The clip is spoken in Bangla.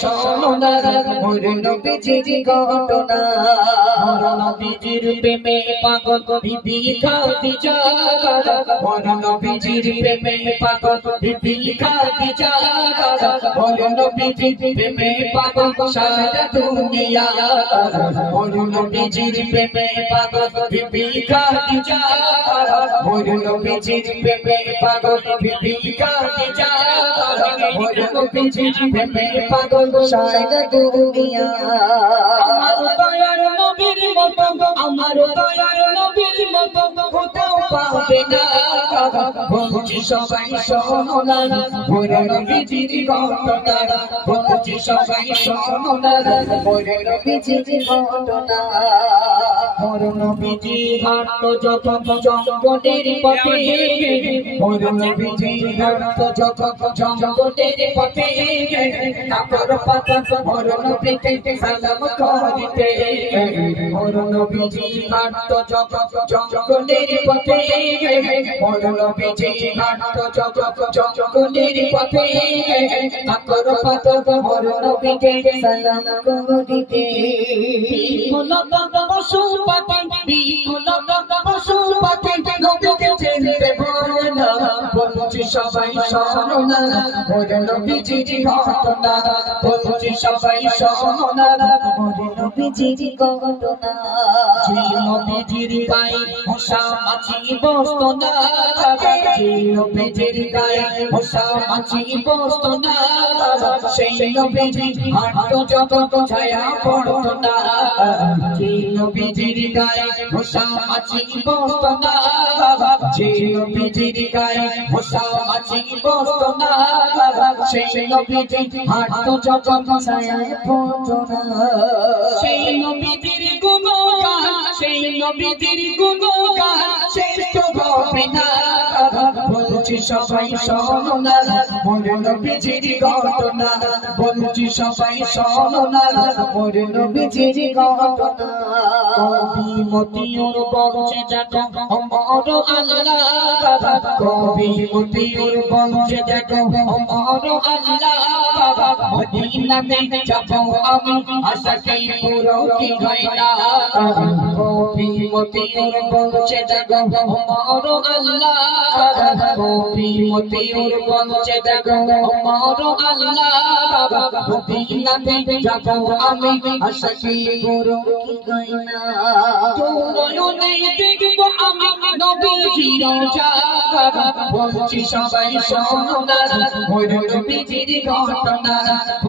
শোনো না মোর নবীজির ঘটনা মোর নবীজির প্রেমে পাগল বিবি খাদিজা মোর নবীজির প্রেমে পাগল বিবি খাদিজা মোর নবীজির প্রেমে পাগল সারা দুনিয়া মোর নবীজির প্রেমে পাগল বিবি খাদিজা মোর নবীজির প্রেমে পাগল বিবি খাদিজা মোর নবীজির প্রেমে পাগল সারা দুনিয়া আমার দয়ার নবীর মতো আমার দয়ার নবীর মতো কোথাও পাবে না বলছি সবাই শোনো না মোর নবীজির ঘটনা বলছি সবাই শোনো না মোর নবীজির ঘটনা মোর নবীজি হাঁটতো যখন জঙ্গলের পথে মোর নবীজি হাঁটতো যখন জঙ্গলের পথে কাপড় পাতা মোর নবীকে সালাম করিতে মোর নবীজি হাঁটতো যখন জঙ্গলের পথে মোর নবীজি হাঁটতো যখন জঙ্গলের পথে কাপড় পাতা মোর নবীকে সালাম করিতে পশু পাখি পশু পাখি নবীকে চিনতে পারে না বলছি সবাই শোনো না মোর নবীজির ঘটনা বলছি সবাই শোনো না মোর নবীজির ঘটনা যে নবীজির গায়ে মশা মাছি বসতো না যে নবীজির গায়ে মশা মাছি বসতো না সেই নবীজি হাঁটতো যখন ছায়া পড়তো না যে নবীজির গায়ে মশা মাছি বসতো না যে নবীজির গায়ে মশা মাছি বসতো না সেই নবীজি হাঁটতো যখন ছায়া পড়তো না সেই নবীজির গুণগান সেই নবীজির গুণগান শেষ তো হবে না বলছি সবাই শোনো না মোর নবীজির ঘটনা বলছি সবাই শোনো না মোর নবীজির ঘটনা কবি মতিউর বলছে দেখো অমর আল্লাহ কবি মতিউর বলছে দেখো অমর আল্লাহ মদিনাতে যাব আমি আশা কি পুরো কি হয় না কবি মতিউর বলছে দেখো অমর আল্লাহ কবি মতিউর বলছে দেখো অমর আল্লাহ মদিনাতে যাব আমি আশা কি পুরো কি হয় না নয়নে দেখব আমি নবীজির চাঁদ বলছি সবাই শোনো না মোর নবীজির ঘটনা